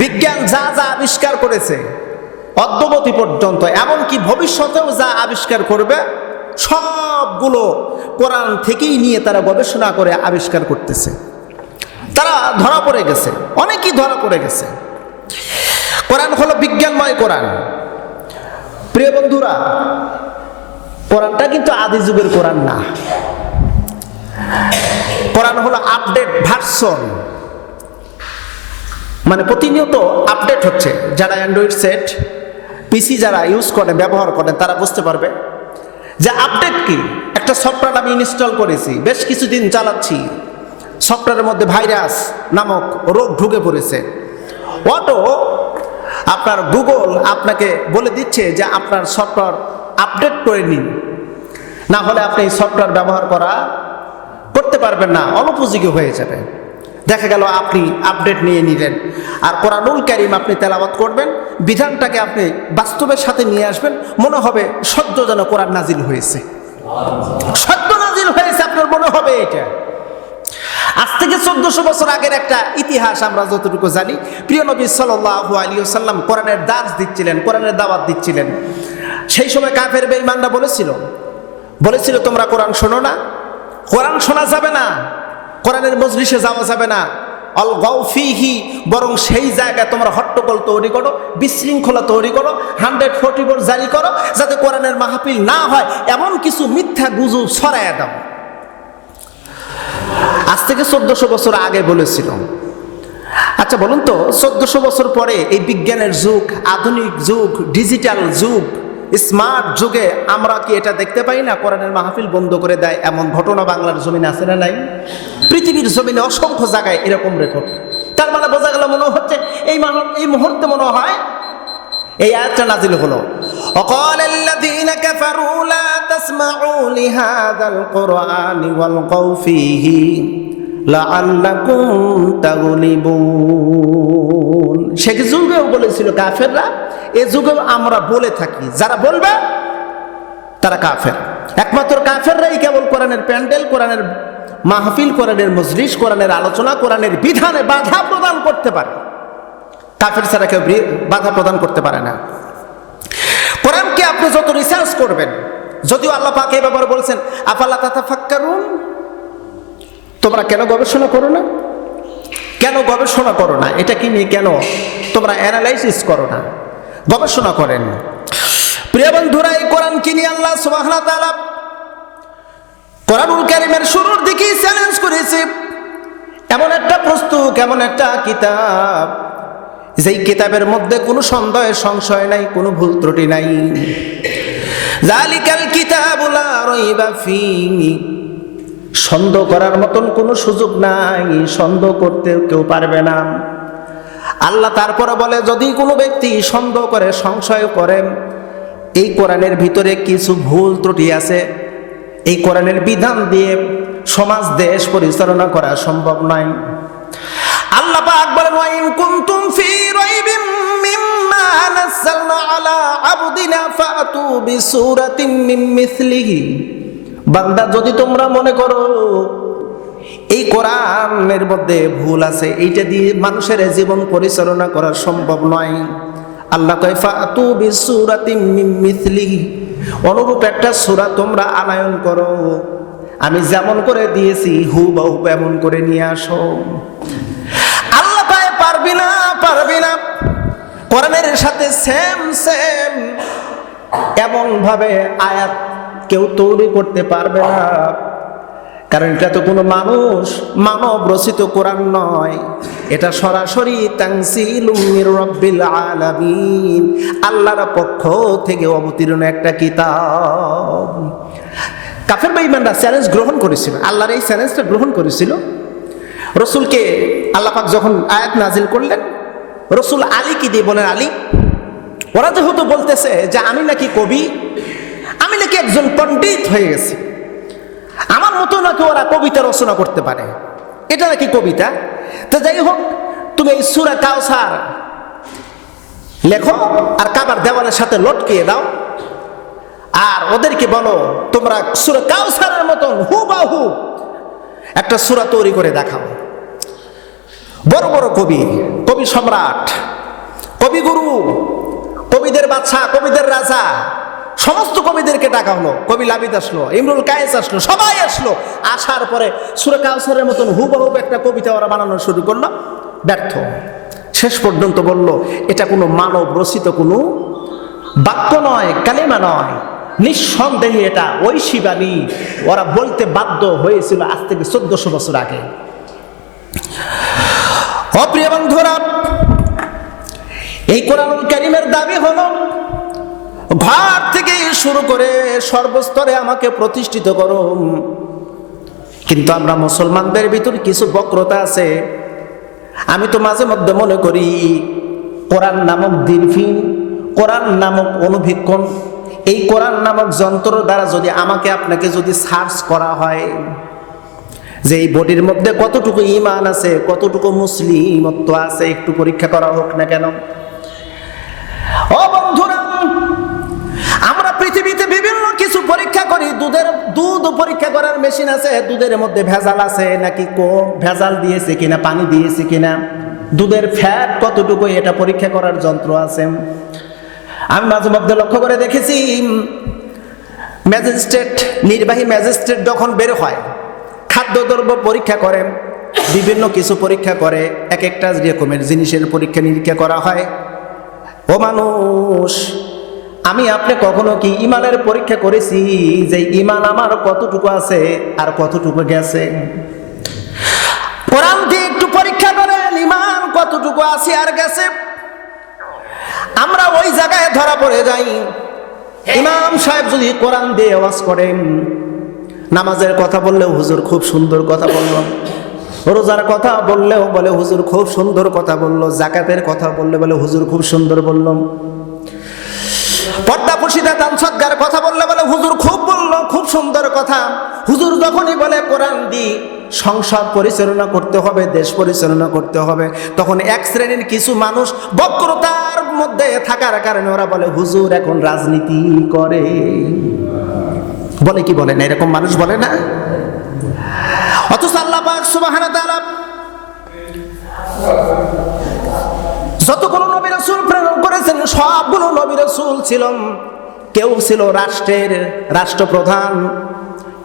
বিজ্ঞান যা যা আবিষ্কার করেছে, অদ্যবধি পর্যন্ত, এমনকি ভবিষ্যতেও যা আবিষ্কার করবে, সবগুলো কোরআন থেকেই নিয়ে তারা গবেষণা করে আবিষ্কার করতেছে। তারা ধরা পড়ে গেছে, অনেকেই ধরা পড়ে গেছে। কোরআন হলো বিজ্ঞানময় কোরআন। প্রিয় বন্ধুরা, কোরআনটা কিন্তু আদি যুগের কোরআন না। কোরআন হলো আপডেট ভার্সন মানে প্রতিনিয়ত আপডেট হচ্ছে। যারা অ্যান্ড্রয়েড সেট পিসি যারা ইউজ করে, ব্যবহার করেন তারা বুঝতে পারবে যে আপডেট কি? একটা সফটওয়্যার আমি ইনস্টল করেছি, বেশ কিছুদিন চালাচ্ছি। সফটওয়্যারের মধ্যে ভাইরাস নামক রোগ ঢুকে পড়েছে। অটো আপনার গুগল আপনাকে বলে দিচ্ছে যে আপনার সফটওয়্যার আপডেট করে নিন। না হলে আপনি সফটওয়্যার ব্যবহার করা করতে পারবেন না, অনুপযোগী হয়ে যাবে। দেখা গেল আপনি আপডেট নিয়ে নিলেন। আর কোরআনুল কারিম আপনি তেলাবাত করবেন, বিধানটাকে আপনি বাস্তবের সাথে নিয়ে আসবেন, মনে হবে সদ্য যেন কোরআন নাজিল হয়েছে। সদ্য নাজিল হয়েছে, আপনার মনে হবে এটা। আজ থেকে চোদ্দশো বছর আগের একটা ইতিহাস আমরা যতটুকু জানি, প্রিয় নবী সাল্লাহ আলী সাল্লাম কোরআনের দাস দিচ্ছিলেন, কোরআনের দাওয়াত দিচ্ছিলেন। সেই সময় কাফের বেঈমানরা বলেছিল বলেছিল, তোমরা কোরআন শোনো না, কোরআন শোনা যাবে না। কোরআনের মজলিসে যাওয়া যাবে না। অল গৌফিহি বরং সেই জায়গায় তোমরা হট্টগোল তৈরি করো, বিশৃঙ্খলা তৈরি করো হান্ড্রেড ফোর্টি ফোর জারি করো, যাতে কোরআনের মাহফিল না হয়, এমন কিছু মিথ্যা গুজু ছড়ায় দাও। আজ থেকে চোদ্দশো বছর আগে বলেছিল। আচ্ছা বলুন তো, চোদ্দশো বছর পরে এই বিজ্ঞানের যুগ, আধুনিক যুগ ডিজিটাল যুগ স্মার্ট যুগে আমরা কি এটা দেখতে পাই না কোরআনের মাহফিল বন্ধ করে দেয় এমন ঘটনা বাংলার জমিনে আছে না নাই পৃথিবীর জমিনে অসংখ্য জায়গায় এরকম রেকর্ড তার মানে বোঝা গেল মনে হচ্ছে এই মানুষ এই মুহূর্তে মনে হয় এই আয়াতটা নাজিল হলো وقال الذين كفروا لا تسمعوا لهذا القرآن والقوا فيه لعلكم تغلبون সে যুগেও বলেছিল কাফেররা এ যুগেও আমরা বলে থাকি, যারা বলবে, তারা কাফের। একমাত্র কাফেররাই কেবল কোরআনের প্যান্ডেল, কোরআনের মাহফিল, কোরআনের মজলিস, কোরআনের আলোচনা, কোরআনের বিধানে বাধা প্রদান করতে পারে। কাফের ছাড়া কেউ বাধা প্রদান করতে পারে না। কোরআনকে আপনি যত রিসার্চ করবেন, যদিও আল্লাহ পাক এই ব্যাপারে বলছেন আফাল্লা তাতা ফাক্কারুন তোমরা কেন গবেষণা করো না? কেন গবেষণা করো না? এটা কি নিয়ে কেন তোমরা অ্যানালাইসিস করো না? গবেষণা করেন। প্রিয় বন্ধুরা, এই কোরআন কি নিয়ে আল্লাহ তাআলা কোরআনুল কারীমের শুরুর দিকেই চ্যালেঞ্জ করেছে। এমন একটা পুস্তক, এমন একটা কিতাব, যেই কিতাবের মধ্যে কোনো সন্দেহ, সংশয় নাই, কোনো ভুল ত্রুটি নাই। জালিকাল কিতাবুলা রইবা ফি সন্দেহ করার মতন কোনো সুযোগ নাই, সন্দেহ করতে কেউ পারবে না। আল্লাহ তারপরে বলে, যদি কোনো ব্যক্তি সন্দেহ করে, সংশয় করে, এই কোরআনের ভিতরে কিছু ভুল ত্রুটি আছে, এই কোরআনের বিধান দিয়ে সমাজ, দেশ পরিচালনা করা সম্ভব নয়। আল্লাহ পাক বলেন কুনতুম ফি রাইবিম আলা বান্দা, যদি তোমরা মনে করো এই কোরআনের মধ্যে ভুল আছে। এইটা দিয়ে মানুষের জীবন পরিচালনা করা সম্ভব নয়। আল্লাহ কয়, ফাতু বিসূরাতিন মিন অনুরূপ একটা সূরা তোমরা আনায়ন করো। আমি যেমন করে দিয়েছি হু বাহু এমন করে নিয়ে আসো। আল্লাহ পায় পারবি না পারবি না। কোরআনের সাথে সেম সেম এমন ভাবে আয়াত কেউ তৈরি করতে পারবে না। কারণ এটা তো কোনো মানুষ, মানব রচিত কোরআন নয়। এটা সরাসরি আল্লাহর পক্ষ থেকে অবতীর্ণ একটা কিতাব। কাফের বেঈমানরা চ্যালেঞ্জ গ্রহণ করেছিল, আল্লাহর এই চ্যালেঞ্জটা গ্রহণ করেছিল। রসুলকে আল্লাপাক যখন আয়াত নাজিল করলেন, রসুল আলীকে দিয়ে বলেন, আলী, ওরা যেহেতু বলতেছে যে আমি নাকি কবি, আমি নাকি একজন পণ্ডিত হয়ে গেছি। নাকি ওরা কবিতা রচনা করতে পারে। এটা নাকি কবিতা? তো যাই হোক, তুমি এই সুরা কাউসার লেখো আর কাবার দেওয়ালের সাথে লটকিয়ে দাও। আর ওদেরকে বলো, তোমরা সুরা কাউসারের মতন হু বা হু একটা সুরা তৈরি করে দেখাও। বড় বড় কবি কবি সম্রাট কবিগুরু কবিদের বাচ্চা কবিদের রাজা সমস্ত কবিদেরকে ডাকা হলো। কবি লাবিদ আসলো, ইমরুল কায়েস আসলো, সবাই আসলো। আসার পরে সুরে কাউসারের মতন হুবহুব একটা কবিতা ওরা বানানো শুরু করল। ব্যর্থ। শেষ পর্যন্ত বলল, এটা কোনো মানব রচিত কোনো বাক্য নয়, কালিমা নয়। নিঃসন্দেহে এটা ঐশী বাণী ওরা বলতে বাধ্য হয়েছিল আজ থেকে চোদ্দশো বছর আগে। অপ্রিয় বন্ধুরা, এই কোরআনুল কারিমের দাবি হলো ঘর থেকে শুরু করে সর্বস্তরে আমাকে প্রতিষ্ঠিত করো। কিন্তু আমরা মুসলমানদের ভিতর কিছু বক্রতা আছে। আমি তো মাঝে মধ্যে মনে করি, কোরআন নামক দীর্ঘিন কোরআন নামক অনুভীক্ষণ এই কোরআন নামক যন্ত্র দ্বারা যদি আমাকে আপনাকে যদি সার্চ করা হয়, যে এই বডির মধ্যে কতটুকু ইমান আছে, কতটুকু মুসলিমত্ব আছে, একটু পরীক্ষা করা হোক না কেন। দুধ পরীক্ষা করার মেশিন আছে? দুধের মধ্যে ভেজাল আছে নাকি কো ভেজাল দিয়েছে কিনা? পানি দিয়েছে কিনা? দুধের ফ্যাট কতটুকু এটা পরীক্ষা করার যন্ত্র আছে। আমি মাঝে মধ্যে লক্ষ্য করে দেখেছি, ম্যাজিস্ট্রেট, নির্বাহী ম্যাজিস্ট্রেট যখন বের হয়, খাদ্যদ্রব্য পরীক্ষা করেন বিভিন্ন কিছু পরীক্ষা করে, এক একটা রকমের জিনিসের পরীক্ষা নিরীক্ষা করা হয়। ও মানুষ আমি আপনি কখনো কি ইমানের পরীক্ষা করেছি যে ইমান আমার কতটুকু আছে আর কতটুকু গেছে? কোরআন দিয়ে একটু পরীক্ষা করেন, ইমান কতটুকু আছে আর গেছে? আমরা ওই জায়গায় ধরা পড়ে যাই। ইমাম সাহেব যদি কোরআন দিয়ে আওয়াজ করেন, নামাজের কথা বললেও হুজুর খুব সুন্দর কথা বলল, রোজার কথা বললেও বলে হুজুর খুব সুন্দর কথা বলল, জাকাতের কথা বললে বলে হুজুর খুব সুন্দর বললাম পর্দা পুশিদা দান সদ্গার কথা বললে বলে, হুজুর খুব বলল, খুব সুন্দর কথা। হুজুর যখনই বলে, কোরআন দি সংসার পরিচালনা করতে হবে, দেশ পরিচালনা করতে হবে। তখন এক শ্রেণির কিছু মানুষ বক্রতার মধ্যে থাকার কারণে ওরা বলে, হুজুর এখন রাজনীতি করে। বলে কি বলে না? এরকম মানুষ বলে না? অথচ আল্লাহ সুবহানাহু ওয়া সবগুলো নবী রসুল ছিলেন কেউ ছিল রাষ্ট্রের রাষ্ট্রপ্রধান,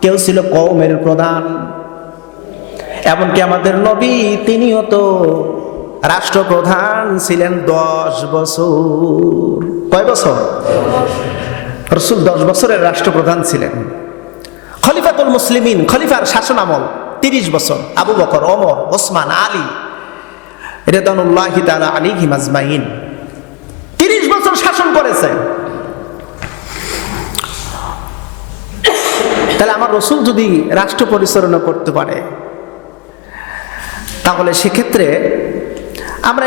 কেউ ছিল কওমের প্রধান। এমনকি আমাদের নবী, তিনিও তো রাষ্ট্রপ্রধান ছিলেন দশ বছর। কয় বছর? রসুল দশ বছরের রাষ্ট্রপ্রধান ছিলেন। খলিফাতুল মুসলিমিন, খলিফার শাসন আমল তিরিশ বছর। আবু বকর, ওমর, ওসমান, আলী রেদানুল্লাহ তালা আলী হিমাজমাইন বছর শাসন করেছে। তাহলে আমার রসুল যদি রাষ্ট্র পরিচালনা করতে পারে তাহলে সেক্ষেত্রে আমরা